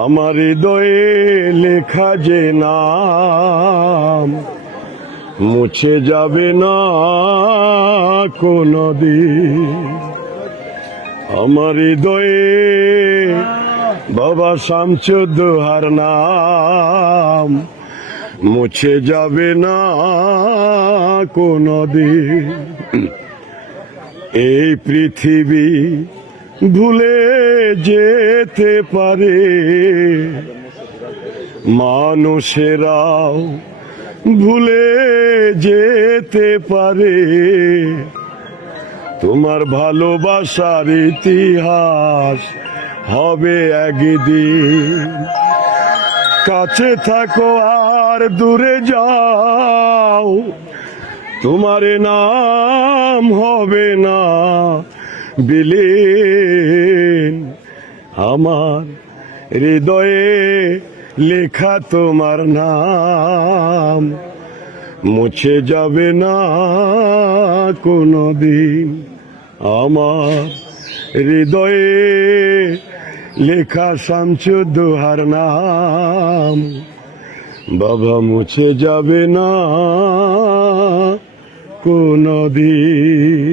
আমার হৃদয়ে লেখা যে নাম মুছে যাবে না কোনদিন। আমার হৃদয়ে বাবা শামসুদ্দোহার নাম মুছে যাবে না কোনদিন। এই পৃথিবী ভুলে যেতে পারে মানুষেরাও ভুলে যেতে পারে, তোমার ভালোবাসার ইতিহাস হবে একদিন। কাছে থাকো আর দূরে যাও, তোমার নাম হবে না বিলীন। আমার হৃদয়ে লেখা তোমার নাম মুছে যাবে না কোনদিন। আমার হৃদয়ে লেখা শামসুদ্দোহার নাম বাবা মুছে যাবে না কোনদিন।